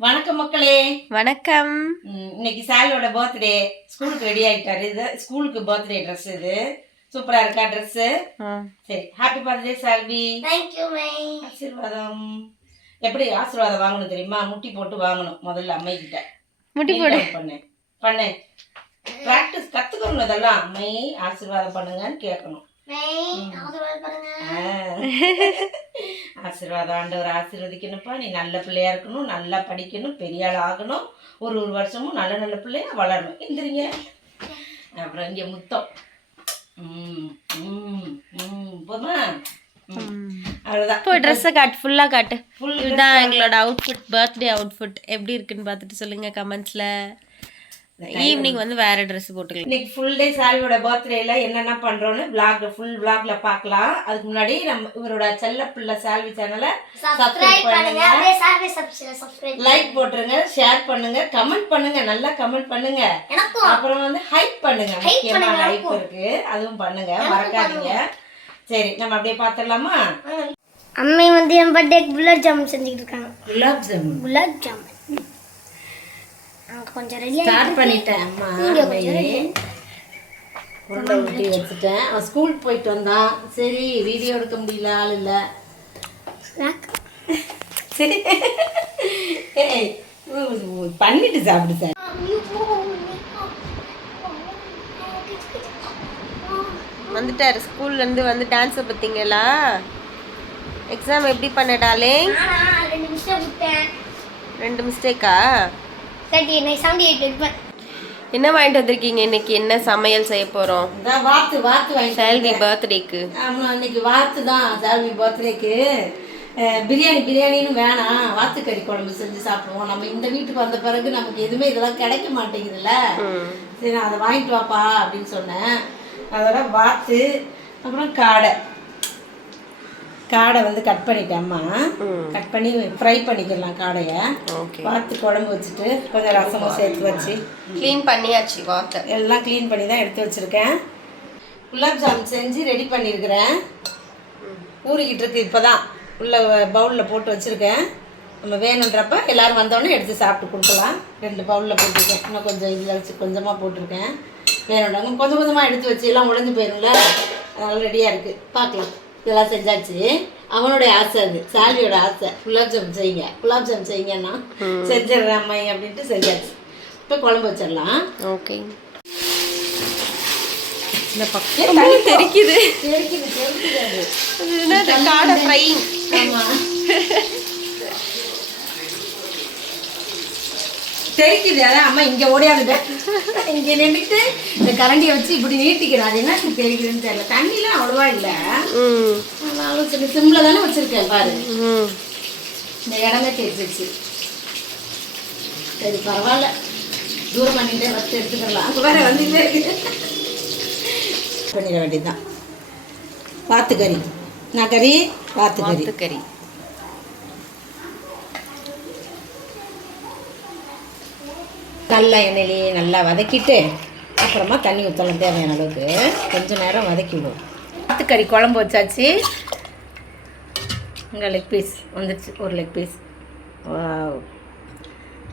வணக்கம் மக்களே. வணக்கம். இன்னைக்கு சாலியோட பர்த்டே. ஸ்கூலுக்கு ரெடி ஆயிட்டாரு. இது ஸ்கூலுக்கு பர்த்டே ட்ரெஸ். இது சூப்பரா இருக்கா ட்ரெஸ்? சரி, happy birthday Salvi. Thank you my. ஆசீர்வாதம். எப்படி ஆசீர்வாதம் வாங்கணும் தெரியுமா? முட்டி போட்டு வாங்கணும். முதல்ல அம்மை கிட்ட முட்டி போடு. பண்ணு பிராக்டிஸ் கத்துக்கணும். இதெல்லாம் அம்மை ஆசீர்வாதம் பண்ணுங்கன்னு கேட்கணும். ஆசீர்வாதம். ஆண்டவர் ஆசீர்வதிக்கணும்ப்பா. நீ நல்ல பிள்ளையா இருக்கணும், நல்லா படிக்கணும், பெரிய ஆள் ஆகணும், ஒரு வருஷமும் நல்ல நல்ல பிள்ளையா வளரணும். எந்திரிங்க. அப்புறம் இங்க முத்தம். போதுமா? அவ்வளோதான். இப்போ ட்ரெஸ்ஸை காட்டு, ஃபுல்லாக காட்டு. இதுதான் எங்களோட அவுட்ஃபிட், பர்த்டே அவுட்ஃபிட். எப்படி இருக்குன்னு பார்த்துட்டு சொல்லுங்க கமெண்ட்ஸில். ஈவினிங் வந்து வேற ட்ரெஸ் போட்டுக்கலாம். இன்னைக்கு ஃபுல் டே சாலியோட பர்த்டேல என்னென்ன பண்றோம்னு ஃபுல் vlogல பார்க்கலாம். அதுக்கு முன்னாடி நம்ம இவரோட செல்ல பிள்ளை சால்வி சேனலை சப்ஸ்கிரைப் பண்ணுங்க, லைக் போட்டுருங்க, ஷேர் பண்ணுங்க, கமெண்ட் பண்ணுங்க, நல்லா கமெண்ட் பண்ணுங்க. அப்புறம் வந்து ஹைப் பண்ணுங்க. முக்கியமா ஹைப் இருக்கு, அதுவும் பண்ணுங்க, மறக்காதீங்க. சரி, நம்ம அப்படியே பார்த்துடலாமா? அம்மை வந்து என் பர்த்டேக்கு குலாப் ஜாமுன் செஞ்சுக்கிட்டு இருக்காங்க. குலாப் ஜாமுன் கொஞ்சம் ரெடியா ஸ்டார்ட் பண்ணிட்டேன். அம்மா உருண்டை ஊட்டி வச்சுட்டேன். அவன் ஸ்கூல் போயிட்டு வந்தான். சரி, வீடியோ எடுக்க முடியல, ஆள் இல்லை. சரி, பண்ணிட்டு சாப்பிடு சார். வந்துட்டாரு ஸ்கூல்லேருந்து வந்து டான்ஸை பார்த்தீங்களா? எக்ஸாம் எப்படி பண்ணடாலே? 2 மிஸ்டேக்கா? என்ன வாங்கிட்டு வந்திருக்கீங்க? இன்னைக்கு என்ன சமையல் செய்ய போறோம்? வாத்து சால்வி பர்த்டேக்கு. ஆமா, இன்னைக்கு வாத்து தான் சால்வி பர்த்டேக்கு. பிரியாணின்னு வேணாம், வாத்துக்கறி குழம்பு செஞ்சு சாப்பிடுவோம். நம்ம இந்த வீட்டுக்கு வந்த பிறகு நமக்கு எதுவுமே இதெல்லாம் கிடைக்க மாட்டேங்குதுல்ல. சரி, நான் அதை வாங்கிட்டு வாப்பா அப்படின்னு சொன்னேன். அதோட வாத்து, அப்புறம் காடை வந்து கட் பண்ணிட்டேம்மா. கட் பண்ணி ஃப்ரை பண்ணிக்கலாம் காடையை. வாத்து குழம்பு வச்சுட்டு கொஞ்சம் ரசமும் சேர்த்து வச்சு க்ளீன் பண்ணியாச்சு. வாத்தை எல்லாம் க்ளீன் பண்ணி தான் எடுத்து வச்சுருக்கேன். குலாப் ஜாமுன் செஞ்சு ரெடி பண்ணியிருக்கிறேன். ஊறிக்கிட்டு இருக்கு. இப்போ தான் உள்ள பவுலில் போட்டு வச்சுருக்கேன். நம்ம வேணுன்றப்ப எல்லோரும் வந்தோடனே எடுத்து சாப்பிட்டு கொடுக்கலாம். 2 பவுலில் போட்டிருக்கேன். இன்னும் கொஞ்சம் இதில் வச்சு கொஞ்சமாக போட்டிருக்கேன். வேணுன்றாங்க கொஞ்சம் கொஞ்சமாக எடுத்து வச்சு, எல்லாம் உடைஞ்சு போயிடும்ல, அதனால் ரெடியாக இருக்குது. பார்க்கலாம். இதெல்லாம் செஞ்சாச்சு. அவனுடைய ஆசை, அது சால்வியோட ஆசை. குலாப் ஜாமுன் செய்யுங்கன்னா செஞ்சிடறேன் அம்மை அப்படின்ட்டு செஞ்சாச்சு. இப்போ குழம்பு வச்சிடலாம். ஓகே. இந்த பக்கம் தண்ணி தெரிக்குது. அது காடை ஃப்ரை. ஆமாம், தெரிக்குது. அதான் அம்மா இங்கே ஓடியாந்துட்டு இங்கே நின்றுட்டு இந்த கரண்டியை வச்சு இப்படி நீட்டிக்கிறேன். அது என்ன தெரிக்குதுன்னு தெரியல. தண்ணிலாம் அவ்வளோவா இல்லை. அதனால சரி, சிம்மில் தானே வச்சுருக்கேன் பாரு. இந்த இடமே தெரிஞ்சிச்சு. சரி, பரவாயில்ல, தூரம் பண்ணிட்டே வச்சு எடுத்துக்கலாம். அங்கே வேற வந்துட்டே இருக்கு. பண்ணிட வேண்டியதுதான். வாத்துக்கறி, நான் கறி, வாத்துக்கறி. நல்லா எண்ணெயிலேயே நல்லா வதக்கிட்டு அப்புறமா தண்ணி ஊற்றலாம் தேவையான அளவுக்கு. கொஞ்சம் நேரம் வதக்கி விடுவோம். வாத்துக்கறி குழம்பு வச்சாச்சு. இங்கே லெக் பீஸ் வந்துடுச்சு, ஒரு லெக் பீஸ்.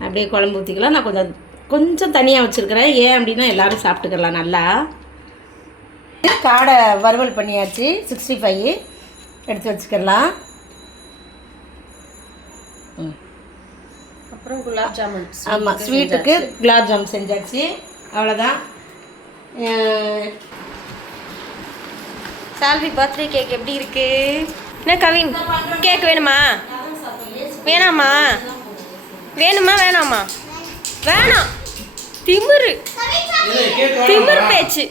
அப்படியே குழம்பு ஊற்றிக்கலாம். நான் கொஞ்சம் தனியாக வச்சுருக்கிறேன். ஏன் அப்படின்னா எல்லோரும் சாப்பிட்டுக்கலாம். நல்லா காடை வறுவல் பண்ணியாச்சு. 65 எடுத்து வச்சுக்கலாம். அப்புறம் குலாப் ஜாமுன். ஆமாம், ஸ்வீட்டுக்கு குலாப் ஜாமுன் செஞ்சாச்சு. அவ்வளோதான். சால்வி பர்த்டே கேக் எப்படி இருக்கு? என்ன கவின், கேக் வேணுமா? வேணாமா? வேணாமா? வேணாம். திமிரு பேச்சு.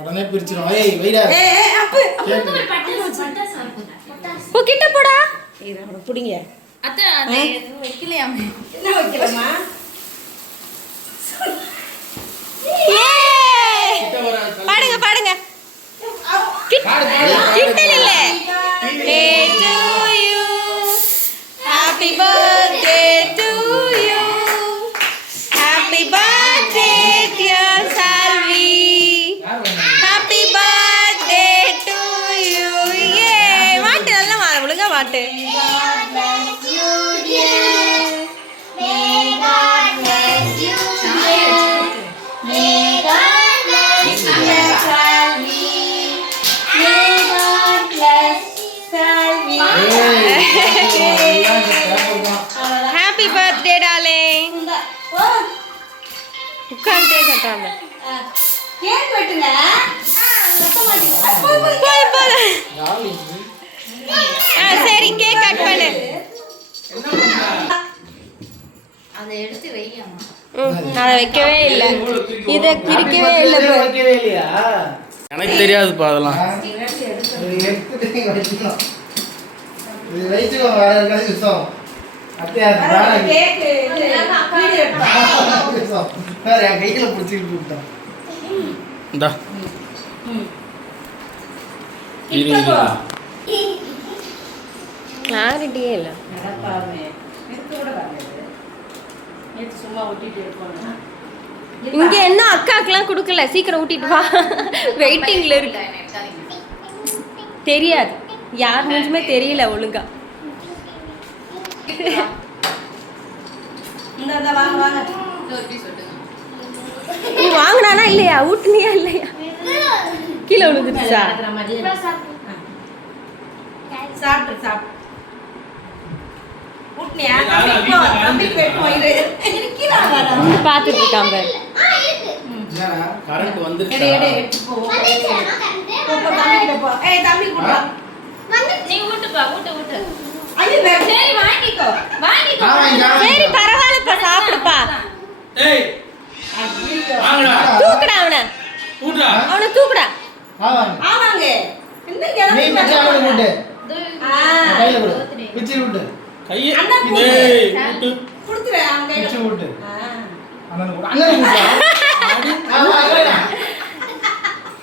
உடனே பிரிச்சிரும். ஏய் வைடா. கிட்ட போடா. புடிங்க. அத்தை அது வைக்கலையாமே. என்ன வைக்கலாமா? பாடுங்க. கிட்ட இல்ல. Happy birthday to you. Happy birthday dear Salvi. Happy birthday to you. Yeah, வாட்டு நல்லா ஒழுங்கா வாட்டு. பாட்டு. Happy birthday darling. உட்கார்ந்தே கட்டாம. கேக் வெட்டுங்க. சரி கேக் கட் பண்ணு. அதை எடுத்து வையாமா. அதை வைக்கவே இல்லை, இதை பிரிக்கவே இல்லை. வைக்கவே இல்லையா? எனக்கு தெரியாதுப்பா அதெல்லாம். இது வச்சுக்கோ, வேற ஏதாவது விஷயம். அத்தையா கேக் வேற என் கையில பிடிச்சிக்கிட்டு விட்டான். இந்தா கிளாரிட்டியே இல்லை. சும்மா ஒட்டிட்டு இருப்போம். இங்க என்ன அக்காக்கெல்லாம் கொடுக்கல, சீக்கிரம் ஊட்டிட்டு வா, வெயிட்டிங்ல இருக்கு. தெரியாது, யார் நிஜமே தெரியல ஒழுங்கா. நீ வாங்கினானா இல்லையா, ஊட்டுனியா இல்லையா, கீழே விழுந்துருச்சா? சாப்பிட்டு சாப்பிட்டு ஊட்டினியா? தம்பிக்கு வெட்டுவோம். பார்த்துட்டு இருக்கான் பாரு. கரண்ட் வந்துருச்சு. எடுத்து போவோம். தம்பி கூட்டா நீ ஊட்டுப்பா, ஊட்டு ஊட்டு. சரி வாங்கிக்கோ வாங்கிக்கோ. சரி பரவாயில்லப்பா, சாப்பிடுப்பா. ஏய் வாங்கடா, தூக்குடா அவனை, ஊட்றா, அவனை தூக்குடா. ஆமாங்க. இந்த நீ கிளம்பி பிச்சால விட்டு. கையில ஆ விடு. பிச்சி விட்டு. கையை அண்ணா கூடு. ஏய் விட்டு. குடுத்துறேன் அவன் கையில. பிச்சி விட்டு. ஆ அண்ணன் விடு. அண்ணன் விடு. வாடா.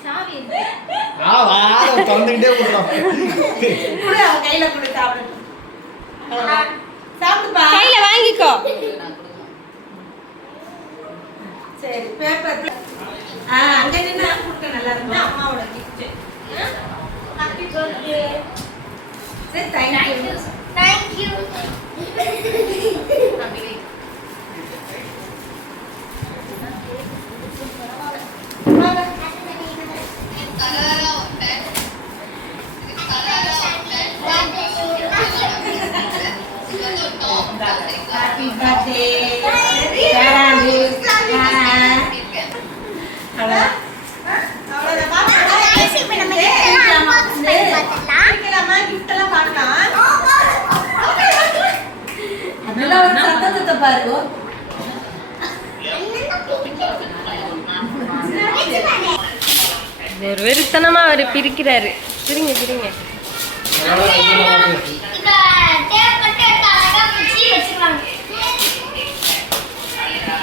சாவி வா தந்துக்கிட்டே போறோம். குடு, அவன் கையில குடு சாப்பிடு. சாப்பிடுப்பா. கையில வாங்கிக்கோ. சரி பேப்பர். அங்க நின்னா குடுக்க நல்லா இருக்கும். அம்மாவோட gift. Happy birthday. சரி thank you. Thank you. Happy birthday. யாராண்டி? பாரு ஒரு வெறித்தனமா அவர் பிரிக்கிறாரு. பிரிங்க பிரிங்க.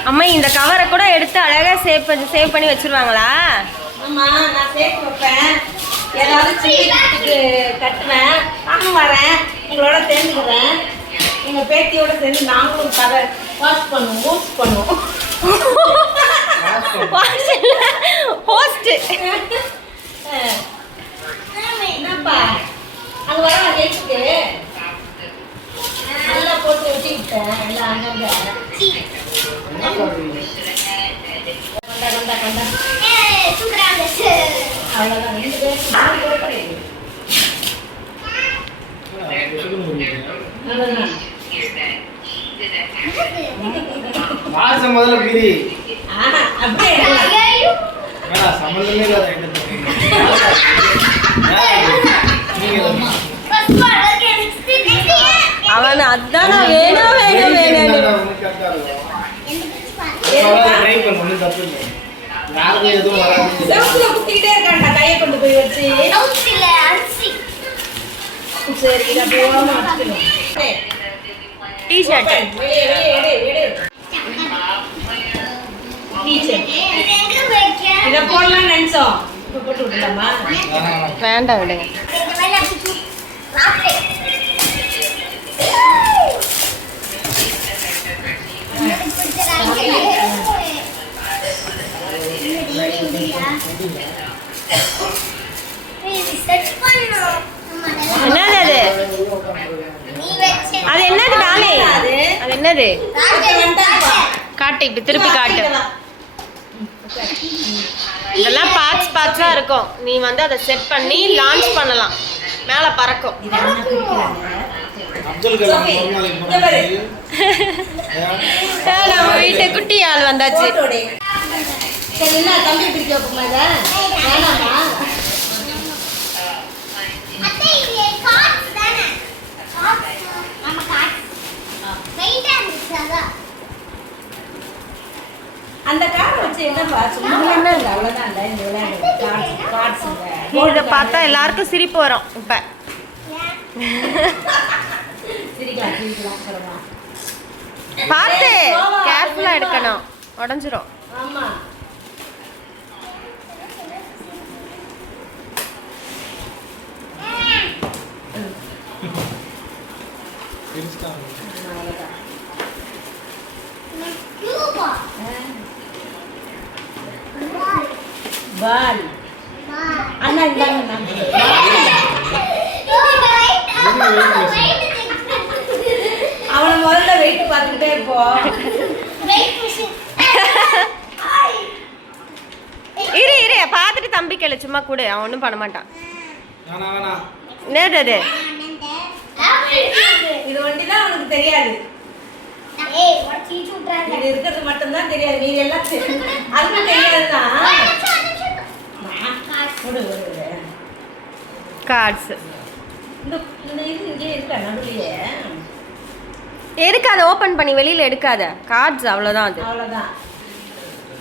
அம்மா இந்த கவரை கூட எடுத்து அழகா சேவ் பண்ணி வச்சிருவாங்களா? ஆமா, நான் சேர்த்து வைப்பேன். ஏதாவது சிட்டிக்கு கட்டுவேன். நானும் வரேன், உங்களோட சேர்ந்துக்கிறேன். எங்க பேத்தியோட சேர்ந்து நாங்களும் கவர் வாஷ் பண்ணுவோம், மூஸ் பண்ணுவோம். ஹோஸ்ட் என்னப்பா அங்க வர ஹெல்ப்புக்கு நல்லா போட்டு ஒட்டி விட்டேன். எல்லாம் அங்கங்க கொண்டா கொண்டா கொண்டா. அவ்வளோதான், 2 பேருக்கு அவ்வளோதான். வாசம் முதல்ல பிரி. அப்படியே வேணா சம்பந்தமே இல்லாத ஐட்டம் அவன் அதான் வேணும் வேணும் வேணும். ட்ரை பண்ணு, தப்பு இல்லை. யாருக்கும் எதுவும் வராது. செவத்துல குத்திக்கிட்டே இருக்காண்டா, கையை கொண்டு போய் வச்சு. சரி இதை அப்படியே ஓரமா வச்சுக்கணும். டிஷர்ட் வெளியே வெளியே எடு எடு. டீச்சர் இதை போடலாம் நினைச்சோம். இப்போ போட்டு விடலாமா? வேண்டாம் விடுங்க. என்னது அது? என்னது வந்துட்டாப்பா. காட்டு, இப்படி திருப்பி காட்டு. இதெல்லாம் பார்ட்ஸா இருக்கும். நீ வந்து அதை செட் பண்ணி லான்ச் பண்ணலாம், மேல பறக்கும். இது அண்ணா பிடிக்கிறாங்க. அப்துல் கலாம் இங்க பிறந்தநாளைக்கு பாரு. நம்ம வீட்டு குட்டி ஆள் வந்தாச்சு. போட்டோடே. சரி என்ன தம்பி பிடிக்க வைப்போமா இதை? வேணாமா? அந்த கார்டை வச்சு என்னப்பா சும்மா இல்லை, அவ்வளோதான் இல்லை இந்த விளையாடு கார்ட்ஸ் இதை பார்த்தா எல்லாருக்கும் சிரிப்பு வரும். இப்ப சிரிக்கலாம் சொல்லலாம். பார்த்து கேர்ஃபுல்லா எடுக்கணும், உடஞ்சிரும். ஆமா பால் அண்ணா இந்தாங்க. அவனை முதல்ல வெயிட் பார்த்துக்கிட்டே இருப்போம். இரு பார்த்துட்டு தம்பி கேளு, சும்மா கூட, அவன் ஒன்றும் பண்ண மாட்டான். என்னது அது? இது ஒண்டி தான் அவனுக்கு தெரியாது. இது இருக்கிறது மட்டும்தான் தெரியாது, மீதி எல்லாம் அதுக்கும் தெரியாதுதான். கார்ட்ஸ் இந்த இது இங்கே இருக்கா நடுவுலயே? எதுக்கு அதை ஓப்பன் பண்ணி வெளியில எடுக்காத. கார்ட்ஸ் அவ்வளோதான். அது அவ்வளோதான்.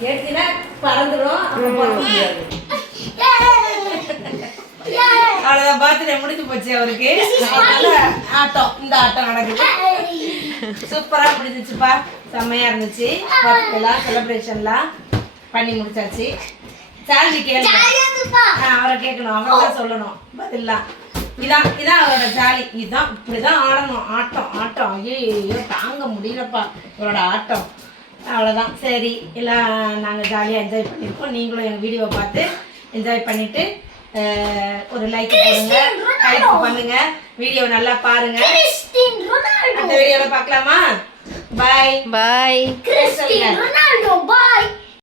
எடுத்தினா பறந்துடும், அப்புறம் பார்க்க முடியாது. அவ்வளோதான், பர்த்டே முடிஞ்சு போச்சு அவருக்கு. அதனால ஆட்டம், இந்த ஆட்டம் நடக்குது. சூப்பராக பிடிச்சிச்சுப்பா, செம்மையாக இருந்துச்சு. பர்த்டேலாம் செலிப்ரேஷன்லாம் பண்ணி முடிச்சாச்சு. சார்ஜி கேட்கணும், அவரை கேட்கணும், அவரை தான் சொல்லணும் பதிலாம். இதான் அவரோட ஜாலி. இதுதான் இப்படிதான் ஆடணும். ஆட்டம் ஐயோ தாங்க முடியலப்பா இவரோட ஆட்டம். அவ்வளோதான். சரி, எல்லாம் நாங்கள் ஜாலியாக என்ஜாய் பண்ணியிருக்கோம். நீங்களும் எங்கள் வீடியோவை பார்த்து என்ஜாய் பண்ணிவிட்டு ஒரு லைக் போடுங்க, லைக் பண்ணுங்க, வீடியோ நல்லா பாருங்க. அந்த வீடியோவில் பார்க்கலாமா? பாய் பாய். Cristiano Ronaldo, bye.